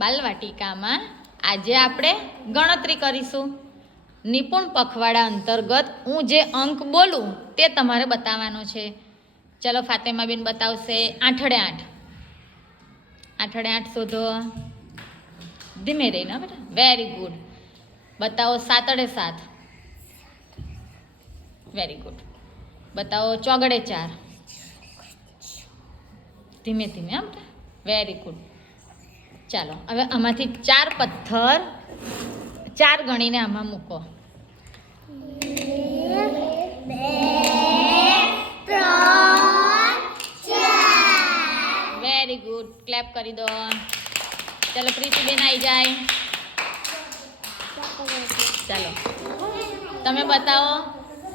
બાલવાટિકામાં આજે આપણે ગણતરી કરીશું. નિપુણ પખવાડા અંતર્ગત હું જે અંક બોલું તે તમારે બતાવવાનો છે. ચલો ફાતેમાબેન બતાવશે 8 8 શોધો. ધીમે રહીને બેટા. Very good. બતાવો 7 7. Very good. બતાવો 4 4. ધીમે ધીમે આમ. Very good. ચાલો હવે આમાંથી 4 પથ્થર 4 ગણીને આમાં મૂકો. 1 2 3 4. Very good. ક્લેપ કરી દો. ચાલો પ્રીતિબેન આવી જાય. ચાલો તમે બતાવો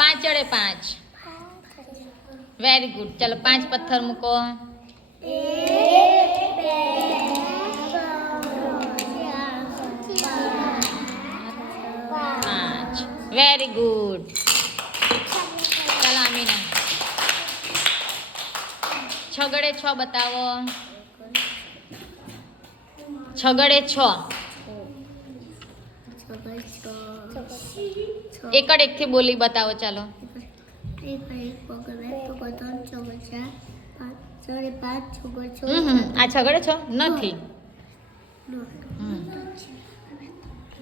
5 5. Very good. ચાલો 5 પથ્થર મૂકો. 1 2 5. Very good. ચાલો આમીના 6 6 બતાવો. 6 6. એકડ એકથી બોલી બતાવો. ચાલો આ 6 6 નથી.